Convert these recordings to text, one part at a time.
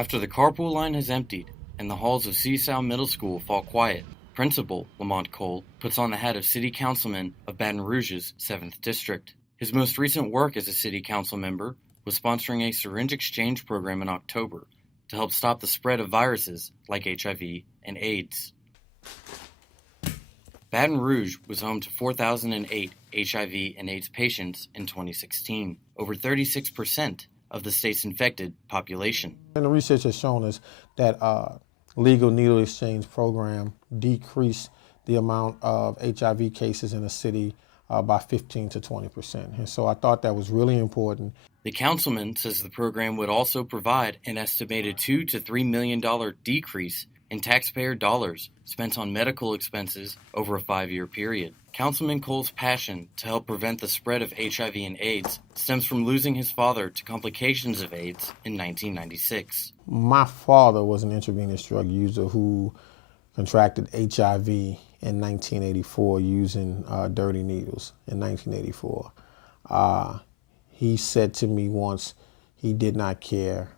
After the carpool line has emptied and the halls of Seasau Middle School fall quiet, Principal Lamont Cole puts on the hat of City Councilman of Baton Rouge's 7th District. His most recent work as a City Council member was sponsoring a syringe exchange program in October to help stop the spread of viruses like HIV and AIDS. Baton Rouge was home to 4,008 HIV and AIDS patients in 2016, over 36% of the state's infected population. And the research has shown us that legal needle exchange program decreased the amount of HIV cases in the city by 15 to 20%. And so I thought that was really important. The councilman says the program would also provide an estimated $2 to $3 million decrease in taxpayer dollars spent on medical expenses over a 5-year period. Councilman Cole's passion to help prevent the spread of HIV and AIDS stems from losing his father to complications of AIDS in 1996. My father was an intravenous drug user who contracted HIV in 1984 using dirty needles in 1984. He said to me once he did not care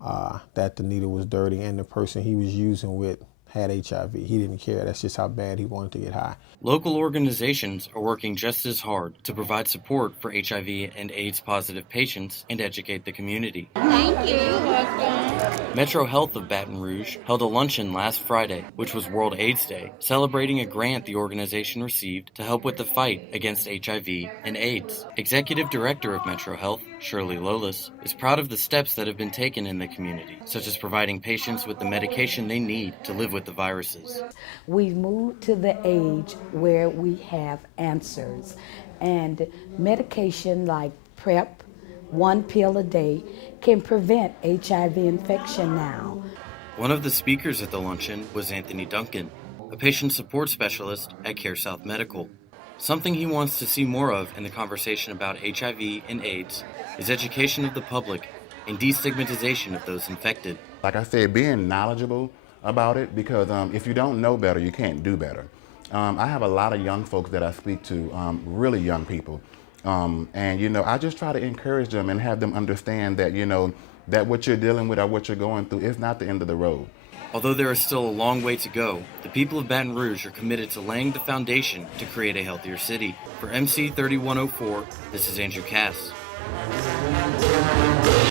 that the needle was dirty and the person he was using with had HIV. He didn't care. That's just how bad he wanted to get high. Local organizations are working just as hard to provide support for HIV and AIDS positive patients and educate the community. Thank you. You're welcome. Metro Health of Baton Rouge held a luncheon last Friday, which was World AIDS Day, celebrating a grant the organization received to help with the fight against HIV and AIDS. Executive Director of Metro Health, Shirley Lolis, is proud of the steps that have been taken in the community, such as providing patients with the medication they need to live with the viruses. We've moved to the age where we have answers, and medication like PrEP, 1 pill a day, can prevent HIV infection now. One of the speakers at the luncheon was Anthony Duncan, a patient support specialist at Care South Medical. Something he wants to see more of in the conversation about HIV and AIDS is education of the public and destigmatization of those infected. Like I said, being knowledgeable about it, because if you don't know better, you can't do better. I have a lot of young folks that I speak to, really young people, and I just try to encourage them and have them understand that that what you're dealing with or what you're going through is not the end of the road. Although there is still a long way to go, the people of Baton Rouge are committed to laying the foundation to create a healthier city. For MC 3104, this is Andrew Cass.